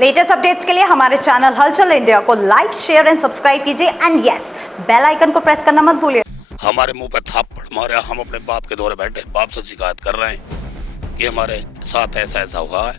Latest updates के लिए हमारे चैनल हलचल इंडिया को लाइक, शेयर एंड सब्सक्राइब कीजिए एंड यस, बेल आइकन को प्रेस करना मत भूलिए। हमारे मुंह पे थप्पड़ मारे, हम अपने बाप के दौरे बैठे, बाप से शिकायत कर रहे हैं कि हमारे साथ ऐसा ऐसा हुआ है,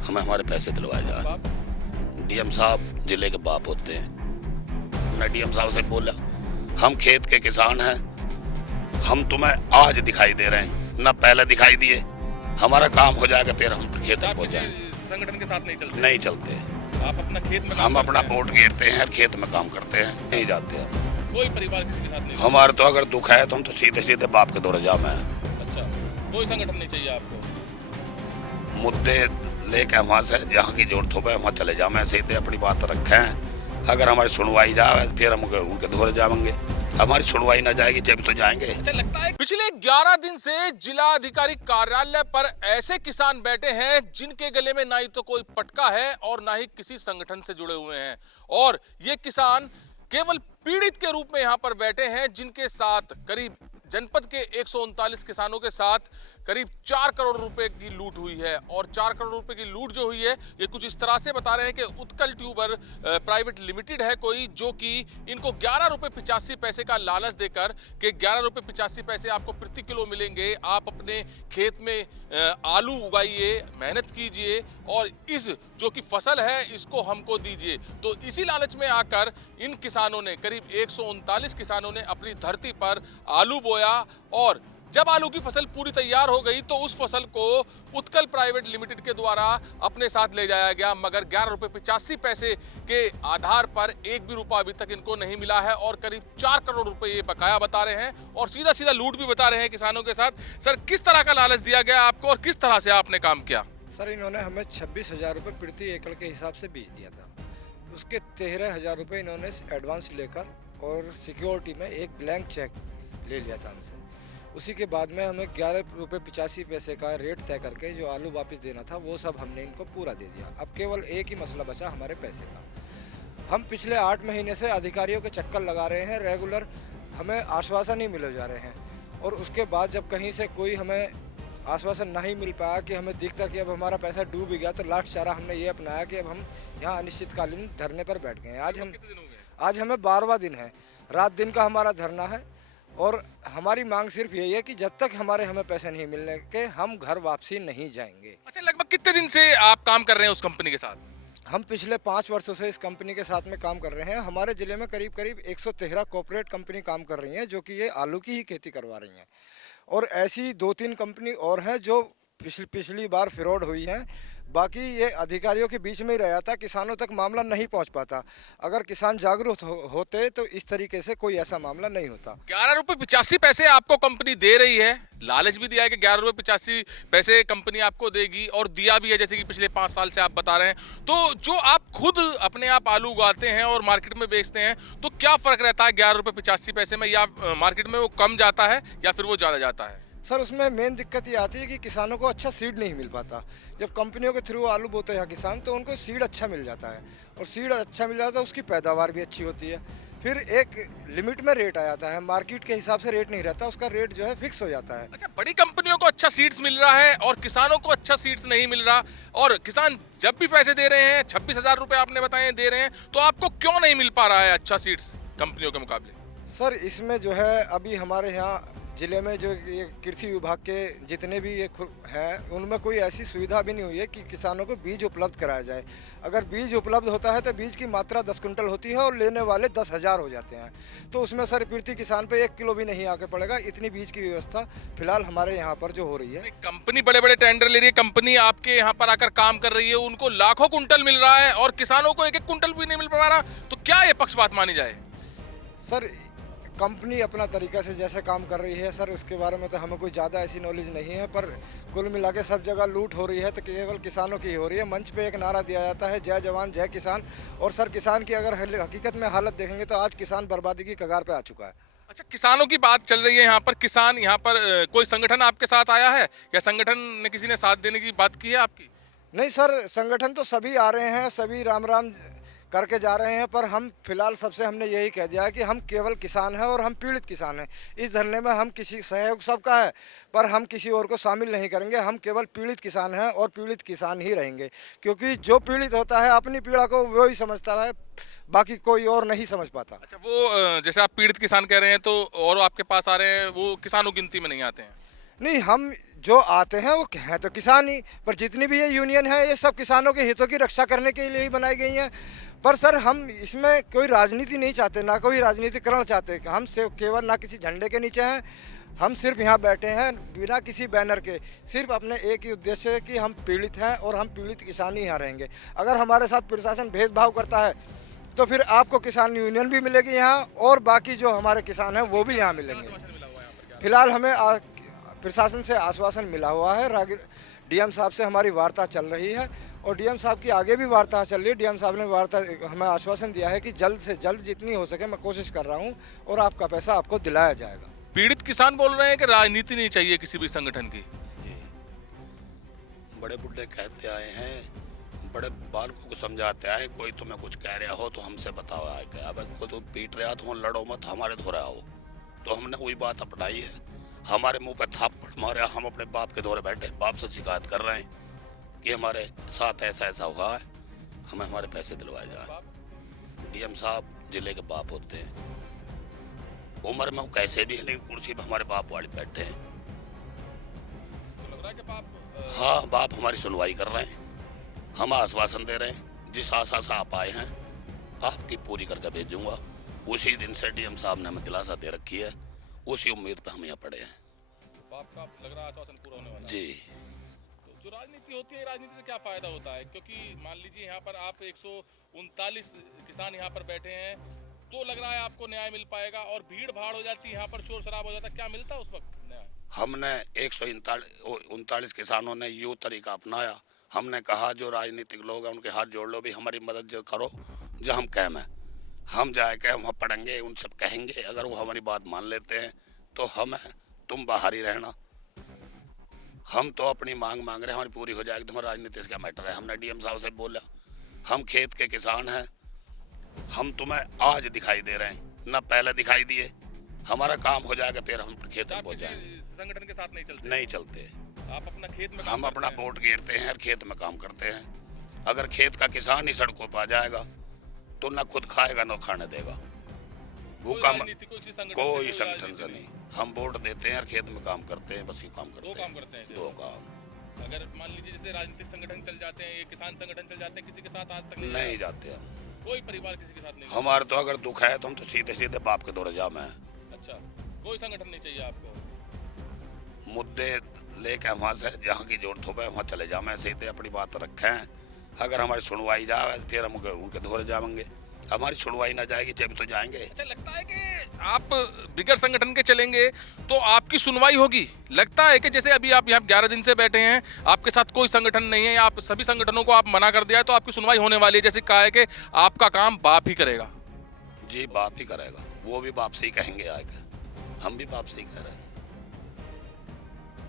हमें हमारे पैसे दिलवाए जाए। डीएम साहब जिले के बाप होते हैं। मैं डीएम साहब से बोला, हम खेत के किसान हैं, हम तुम्हें आज दिखाई दे रहे हैं, ना पहले दिखाई दिए। हमारा काम हो जाएगा फिर हम खेत में पहुंच जाएंगे। संगठन के साथ नहीं चलते। आप अपना खेत में हम अपना वोट गिरते हैं, खेत में काम करते हैं, नहीं जाते हैं। कोई परिवार किसी के साथ नहीं? हमारे तो अगर दुख है तो हम तो सीधे सीधे बाप के दौरे जामे हैं। अच्छा, कोई संगठन नहीं चाहिए आपको? मुद्दे लेके वहाँ से जहाँ की जरूरत हो वहाँ चले जामे, सीधे अपनी बात रखें। अगर हमारी सुनवाई जाए फिर हम उनके दौरे जाएंगे, हमारी सुनवाई ना जाएगी जब तो जाएंगे। अच्छा लगता है पिछले 11 दिन से जिला अधिकारी कार्यालय पर ऐसे किसान बैठे हैं जिनके गले में ना ही तो कोई पटका है और ना ही किसी संगठन से जुड़े हुए हैं, और ये किसान केवल पीड़ित के रूप में यहाँ पर बैठे हैं, जिनके साथ करीब जनपद के 139 किसानों के साथ करीब 4 करोड़ रुपए की लूट हुई है। और 4 करोड़ रुपए की लूट जो हुई है ये कुछ इस तरह से बता रहे हैं कि उत्कल ट्यूबर प्राइवेट लिमिटेड है कोई, जो कि इनको 11 रुपए 85 पैसे का लालच देकर कि 11 रुपए 85 पैसे आपको प्रति किलो मिलेंगे, आप अपने खेत में आलू उगाइए, मेहनत कीजिए और इस जो कि फसल है इसको हमको दीजिए। तो इसी लालच में आकर इन किसानों ने, करीब 139 किसानों ने अपनी धरती पर आलू बोया, और जब आलू की फसल पूरी तैयार हो गई तो उस फसल को उत्कल प्राइवेट लिमिटेड के द्वारा अपने साथ ले जाया गया, मगर 11 रुपए 85 पैसे के आधार पर एक भी रुपया अभी तक इनको नहीं मिला है और करीब 4 करोड़ रुपए ये बकाया बता रहे हैं और सीधा सीधा लूट भी बता रहे हैं किसानों के साथ। सर, किस तरह का लालच दिया गया आपको और किस तरह से आपने काम किया? सर, इन्होंने हमें 26,000 रुपये प्रति एकड़ के हिसाब से बीज दिया था। उसके 13,000 रुपये इन्होंने एडवांस लेकर और सिक्योरिटी में एक ब्लैंक चेक ले लिया था हमसे। उसी के बाद में हमें 11 रुपये 85 पैसे का रेट तय करके जो आलू वापस देना था वो सब हमने इनको पूरा दे दिया। अब केवल एक ही मसला बचा हमारे पैसे का। हम पिछले 8 महीने से अधिकारियों के चक्कर लगा रहे हैं, रेगुलर हमें आश्वासन नहीं मिले जा रहे हैं, और उसके बाद जब कहीं से कोई हमें आश्वासन नहीं मिल पाया कि हमें दिखता कि अब हमारा पैसा डूब ही गया, तो लास्ट चारा हमने ये अपनाया कि अब हम यहाँ अनिश्चितकालीन धरने पर बैठ गए। आज हमें 12वां दिन है, रात दिन का हमारा धरना है, और हमारी मांग सिर्फ यही है कि जब तक हमें पैसे नहीं मिलने के हम घर वापसी नहीं जाएंगे। अच्छा, लगभग कितने दिन से आप काम कर रहे हैं उस कंपनी के साथ? हम पिछले 5 वर्षों से इस कंपनी के साथ में काम कर रहे हैं। हमारे ज़िले में करीब करीब 113 कॉर्पोरेट कंपनी काम कर रही हैं, जो कि ये आलू की ही खेती करवा रही हैं, और ऐसी 2-3 कंपनी और हैं जो पिछली बार फ्रॉड हुई हैं। बाकी ये अधिकारियों के बीच में ही रहा था, किसानों तक मामला नहीं पहुंच पाता। अगर किसान जागरूक होते तो इस तरीके से कोई ऐसा मामला नहीं होता। 11 रुपए 85 पैसे आपको कंपनी दे रही है, लालच भी दिया है कि 11 रुपए 85 पैसे कंपनी आपको देगी, और दिया भी है जैसे कि पिछले 5 साल से आप बता रहे हैं। तो जो आप खुद अपने आप आलू उगाते हैं और मार्केट में बेचते हैं, तो क्या फ़र्क रहता है 11 रुपए 85 पैसे में, या मार्केट में वो कम जाता है या फिर वो ज़्यादा जाता है? सर, उसमें मेन दिक्कत ये आती है कि किसानों को अच्छा सीड नहीं मिल पाता। जब कंपनियों के थ्रू आलू बोते हैं किसान, तो उनको सीड अच्छा मिल जाता है, और सीड अच्छा मिल जाता है उसकी पैदावार भी अच्छी होती है। फिर एक लिमिट में रेट आ जाता है, मार्केट के हिसाब से रेट नहीं रहता, उसका रेट जो है फिक्स हो जाता है। अच्छा, बड़ी कंपनियों को अच्छा सीड्स मिल रहा है और किसानों को अच्छा सीड्स नहीं मिल रहा, और किसान जब भी पैसे दे रहे हैं, 26,000 रुपये आपने बताए दे रहे हैं, तो आपको क्यों नहीं मिल पा रहा है अच्छा सीड्स कंपनियों के मुकाबले? सर, इसमें जो है अभी हमारे यहाँ ज़िले में जो ये कृषि विभाग के जितने भी ये हैं, उनमें कोई ऐसी सुविधा भी नहीं हुई है कि किसानों को बीज उपलब्ध कराया जाए। अगर बीज उपलब्ध होता है तो बीज की मात्रा 10 कुंटल होती है और लेने वाले 10,000 हो जाते हैं, तो उसमें सर प्रति किसान पे 1 किलो भी नहीं आके पड़ेगा। इतनी बीज की व्यवस्था फिलहाल हमारे यहाँ पर जो हो रही है। कंपनी बड़े बड़े टेंडर ले रही है, कंपनी आपके यहाँ पर आकर काम कर रही है, उनको लाखों कुंटल मिल रहा है और किसानों को 1-1 कुंटल भी नहीं मिल पा रहा, तो क्या ये पक्षपात मानी जाए? सर, कंपनी अपना तरीके से जैसे काम कर रही है सर, उसके बारे में तो हमें कोई ज़्यादा ऐसी नॉलेज नहीं है, पर कुल मिला के सब जगह लूट हो रही है तो केवल किसानों की हो रही है। मंच पे एक नारा दिया जाता है, जय जवान जय किसान, और सर किसान की अगर हकीकत में हालत देखेंगे तो आज किसान बर्बादी की कगार पे आ चुका है। अच्छा, किसानों की बात चल रही है यहाँ पर, किसान यहाँ पर कोई संगठन आपके साथ आया है या संगठन ने किसी ने साथ देने की बात की है आपकी? नहीं सर, संगठन तो सभी आ रहे हैं, सभी राम राम करके जा रहे हैं। पर हम फिलहाल सबसे हमने यही कह दिया है कि हम केवल किसान हैं और हम पीड़ित किसान हैं। इस धरने में हम किसी सहयोग सबका है, पर हम किसी और को शामिल नहीं करेंगे। हम केवल पीड़ित किसान हैं और पीड़ित किसान ही रहेंगे, क्योंकि जो पीड़ित होता है अपनी पीड़ा को वो ही समझता है, बाकी कोई और नहीं समझ पाता। अच्छा, वो जैसे आप पीड़ित किसान कह रहे हैं तो और आपके पास आ रहे हैं वो किसानों गिनती में नहीं आते हैं? नहीं, हम जो आते हैं वो हैं तो किसान ही, पर जितनी भी ये यूनियन है ये सब किसानों के हितों की रक्षा करने के लिए ही बनाई गई हैं। पर सर हम इसमें कोई राजनीति नहीं चाहते, ना कोई राजनीतिकरण चाहते। हम सिर्फ केवल ना किसी झंडे के नीचे हैं, हम सिर्फ यहाँ बैठे हैं बिना किसी बैनर के, सिर्फ अपने एक ही उद्देश्य है कि हम पीड़ित हैं और हम पीड़ित किसान ही यहाँ रहेंगे। अगर हमारे साथ प्रशासन भेदभाव करता है तो फिर आपको किसान यूनियन भी मिलेगी यहाँ और बाकी जो हमारे किसान हैं वो भी यहाँ मिलेंगे। फिलहाल हमें प्रशासन से आश्वासन मिला हुआ है, डीएम साहब से हमारी वार्ता चल रही है और डीएम साहब की आगे भी वार्ता चल रही है। डीएम साहब ने हमें आश्वासन दिया है कि जल्द से जल्द जितनी हो सके मैं कोशिश कर रहा हूँ और आपका पैसा आपको दिलाया जाएगा। पीड़ित किसान बोल रहे हैं कि राजनीति नहीं चाहिए किसी भी संगठन की। बड़े बुढ़े कहते आए हैं, बड़े बालकों को समझाते आए, कोई तुम्हें कुछ कह रहा हो तो हमसे बताओ आए क्या, अब कोई तो पीट रहा तो लड़ो मत, हमारे धोरे आओ। तो हमने वही बात अपनाई है। हमारे मुंह पे थापड़ मारे, हम अपने बाप के धोरे बैठे, बाप से शिकायत कर रहे हैं कि हमारे साथ ऐसा ऐसा हुआ है, हमें हमारे पैसे दिलवाए जाए। डीएम साहब जिले के बाप होते हैं, उम्र में वो कैसे भी है लेकिन कुर्सी पे हमारे बाप वाले बैठे हैं। तो लग रहा है कि बाप हाँ, बाप हमारी सुनवाई कर रहे हैं, हम आश्वासन दे रहे हैं जिस आशा से आप आए हैं आपकी पूरी करके भेजूंगा। उसी दिन से डीएम साहब ने हमें दिलासा दे रखी है, उसी उम्मीद पे हम यहाँ पड़े हैं। बाप का लग रहा है आश्वासन पूरा होने वाला है। जी, तो जो राजनीति होती है, राजनीति से क्या फायदा होता है? क्योंकि मान लीजिए यहाँ पर आप 139 किसान यहाँ पर बैठे हैं, तो लग रहा है आपको न्याय मिल पाएगा, और भीड़ भाड़ हो जाती है यहाँ पर, शोर शराब हो जाता है, क्या मिलता है उस वक्त न्याय? हमने 139 किसानों ने यूँ तरीका अपनाया। हमने कहा जो राजनीतिक लोग हैं उनके हाथ जोड़ लो, भी हमारी मदद जो करो, जो हम कहम है हम जाके वहाँ पढ़ेंगे, उन सब कहेंगे, अगर वो हमारी बात मान लेते हैं तो हम तुम बाहर ही रहना। हम तो अपनी मांग मांग रहे हैं, हमारी पूरी हो जाएगी, तुम्हारा राजनीति से क्या मैटर है। हमने डीएम साहब से बोला, हम खेत के किसान हैं, हम तुम्हें आज दिखाई दे रहे हैं, ना पहले दिखाई दिए। हमारा काम हो जाएगा फिर हम खेत में पहुँच जाएंगे। संगठन के साथ नहीं चलते, आप अपना खेत में हम अपना वोट गिरते हैं और खेत में काम करते हैं। अगर खेत का किसान ही सड़कों पर आ जाएगा तो न खुद खाएगा न खाने देगा। भूखा कोई संगठन से नहीं, हम वोट देते हैं और खेत में काम करते हैं, बस ये काम करते हैं। दो काम करते हैं। दो काम। अगर मान लीजिए जैसे राजनीतिक संगठन चल जाते हैं, ये किसान संगठन चल जाते हैं, किसी के साथ आज तक नहीं जाते हम। कोई परिवार किसी के साथ नहीं? हमारे तो अगर दुख है तो हम तो सीधे सीधे बाप के दौरे जामे हैं। अच्छा, कोई संगठन नहीं चाहिए आपको? मुद्दे लेके वहाँ से जहाँ की जरूरत हो वहाँ चले जामे, सीधे अपनी बात रखें। अगर हमारी सुनवाई जाए फिर हम उनके धोरे जाएंगे, हमारी सुनवाई ना जाएगी जब तो जाएंगे। अच्छा, लगता है कि आप बिगर संगठन के चलेंगे तो आपकी सुनवाई होगी? लगता है कि जैसे अभी आप यहाँ 11 दिन से बैठे हैं, आपके साथ कोई संगठन नहीं है, आप सभी संगठनों को आप मना कर दिया है, तो आपकी सुनवाई होने वाली है, जैसे कहा है कि आपका काम बाप ही करेगा? जी, बाप ही करेगा, वो भी बाप से ही कहेंगे आएगा, हम भी बाप से ही कह रहे हैं।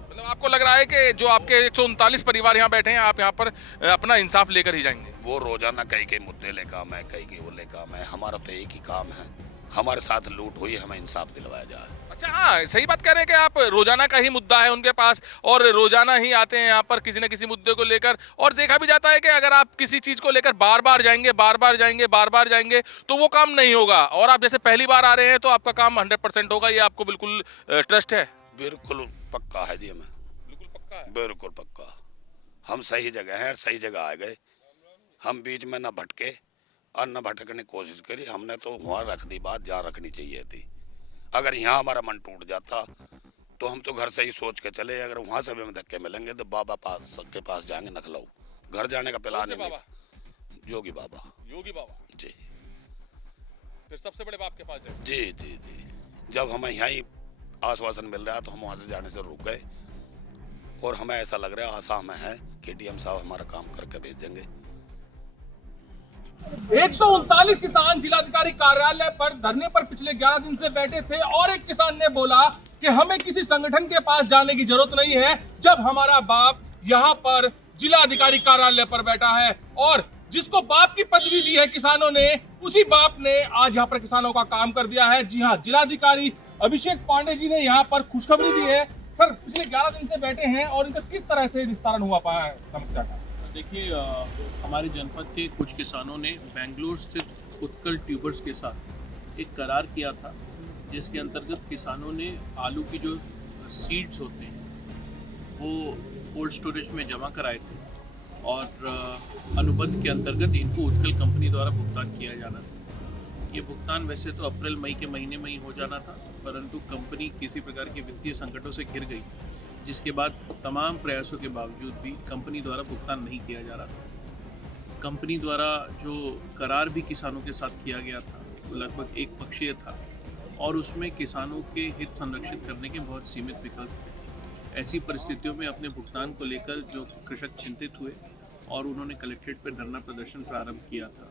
मतलब आपको लग रहा है कि जो आपके 139 परिवार यहाँ बैठे हैं, आप यहाँ पर अपना इंसाफ लेकर ही जाएंगे? वो रोजाना कई मुद्दे ले काम है, कई वो ले काम है, हमारा तो एक ही काम है, हमारे साथ लूट हुई, हमें इंसाफ दिलवाया जाए। अच्छा, हाँ, सही बात कह रहे हैं कि आप रोजाना का ही मुद्दा है उनके पास, और रोजाना ही आते हैं यहाँ पर किसी न किसी मुद्दे को लेकर, और देखा भी जाता है कि अगर आप किसी चीज को लेकर बार बार जाएंगे तो वो काम नहीं होगा, और आप जैसे पहली बार आ रहे हैं तो आपका काम 100% होगा, ये आपको बिल्कुल ट्रस्ट है? बिल्कुल पक्का है जी, हमें बिल्कुल पक्का है। बिल्कुल पक्का, हम सही जगह हैं, सही जगह आ गए, हम बीच में न भटके और न भटकने की कोशिश करी। हमने तो वहाँ रख दी बात जहाँ रखनी चाहिए थी। अगर यहाँ हमारा मन टूट जाता तो हम तो घर से ही सोच के चले, अगर वहाँ से भी हमें धक्के मिलेंगे तो बाबा के पास जाएंगे नखलऊ, घर जाने का प्लान नहीं था। योगी बाबा जी, फिर सबसे बड़े बाप के पास जाए? जी जी जी, जब हमें यहाँ ही आश्वासन मिल रहा तो हम वहाँ से जाने से रुक गए, और हमें ऐसा लग रहा है, आशा हमें है कि डीएम साहब हमारा काम करके भेजेंगे। 139 किसान जिलाधिकारी कार्यालय पर धरने पर पिछले 11 दिन से बैठे थे, और एक किसान ने बोला कि हमें किसी संगठन के पास जाने की जरूरत नहीं है, जब हमारा बाप यहाँ पर जिलाधिकारी कार्यालय पर बैठा है। और जिसको बाप की पदवी दी है किसानों ने, उसी बाप ने आज यहाँ पर किसानों का काम कर दिया है। जी हाँ, जिलाधिकारी अभिषेक पांडे जी ने यहाँ पर खुशखबरी दी है। सर, पिछले 11 दिन से बैठे हैं और इनका किस तरह से निस्तारण हुआ पाया है समस्या का? देखिए, हमारे जनपद के कुछ किसानों ने बेंगलुरु स्थित उत्कल ट्यूबर्स के साथ एक करार किया था, जिसके अंतर्गत किसानों ने आलू की जो सीड्स होते हैं वो कोल्ड स्टोरेज में जमा कराए थे और अनुबंध के अंतर्गत इनको उत्कल कंपनी द्वारा भुगतान किया जाना था। ये भुगतान वैसे तो अप्रैल मई के महीने में ही हो जाना था, परंतु कंपनी किसी प्रकार के वित्तीय संकटों से घिर गई, जिसके बाद तमाम प्रयासों के बावजूद भी कंपनी द्वारा भुगतान नहीं किया जा रहा था। कंपनी द्वारा जो करार भी किसानों के साथ किया गया था वो लगभग एक पक्षीय था और उसमें किसानों के हित संरक्षित करने के बहुत सीमित विकल्प थे। ऐसी परिस्थितियों में अपने भुगतान को लेकर जो कृषक चिंतित हुए और उन्होंने कलेक्ट्रेट पर धरना प्रदर्शन प्रारंभ किया था।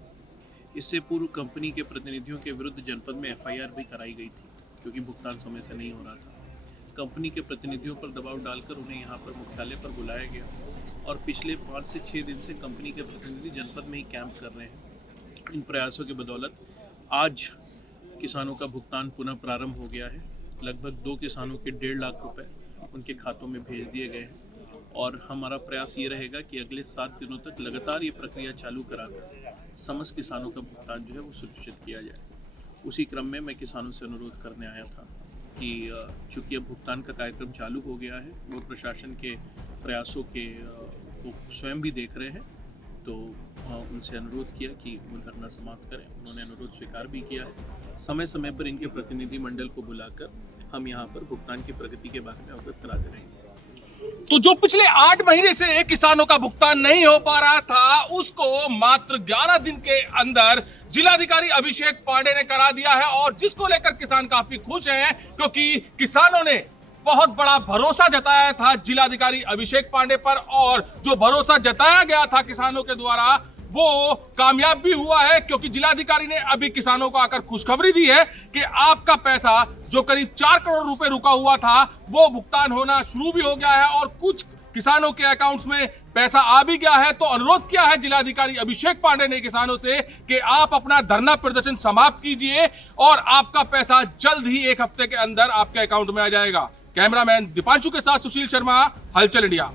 इससे पूर्व कंपनी के प्रतिनिधियों के विरुद्ध जनपद में एफआईआर भी कराई गई थी, क्योंकि भुगतान समय से नहीं हो रहा था। कंपनी के प्रतिनिधियों पर दबाव डालकर उन्हें यहाँ पर मुख्यालय पर बुलाया गया और पिछले 5 से 6 दिन से कंपनी के प्रतिनिधि जनपद में ही कैंप कर रहे हैं। इन प्रयासों की बदौलत आज किसानों का भुगतान पुनः प्रारंभ हो गया है। लगभग 2 किसानों के 1.5 लाख रुपए उनके खातों में भेज दिए गए हैं और हमारा प्रयास ये रहेगा कि अगले 7 दिनों तक लगातार ये प्रक्रिया चालू कराकर समस्त किसानों का भुगतान जो है वो सुनिश्चित किया जाए। उसी क्रम में मैं किसानों से अनुरोध करने आया था कि चूँकि अब भुगतान का कार्यक्रम चालू हो गया है, वो प्रशासन के प्रयासों के वो स्वयं भी देख रहे हैं, तो उनसे अनुरोध किया कि वो धरना समाप्त करें। उन्होंने अनुरोध स्वीकार भी किया है। समय समय पर इनके प्रतिनिधि मंडल को बुलाकर हम यहाँ पर भुगतान की प्रगति के बारे में अवगत कराते रहेंगे। तो जो पिछले 8 महीने से किसानों का भुगतान नहीं हो पा रहा था, उसको मात्र 11 दिन के अंदर जिलाधिकारी अभिषेक पांडे ने करा दिया है और जिसको लेकर किसान काफी खुश हैं, क्योंकि किसानों ने बहुत बड़ा भरोसा जताया था जिलाधिकारी अभिषेक पांडे पर और जो भरोसा जताया गया था किसानों के द्वारा वो कामयाब भी हुआ है, क्योंकि जिलाधिकारी ने अभी किसानों को आकर खुशखबरी दी है कि आपका पैसा जो करीब 4 करोड़ रुपए रुका हुआ था वो भुगतान होना शुरू भी हो गया है और कुछ किसानों के अकाउंट्स में पैसा आ भी गया है। तो अनुरोध किया है जिलाधिकारी अभिषेक पांडे ने किसानों से कि आप अपना धरना प्रदर्शन समाप्त कीजिए और आपका पैसा जल्द ही 1 हफ्ते के अंदर आपके अकाउंट में आ जाएगा। कैमरामैन दीपांशु के साथ सुशील शर्मा, हलचल इंडिया।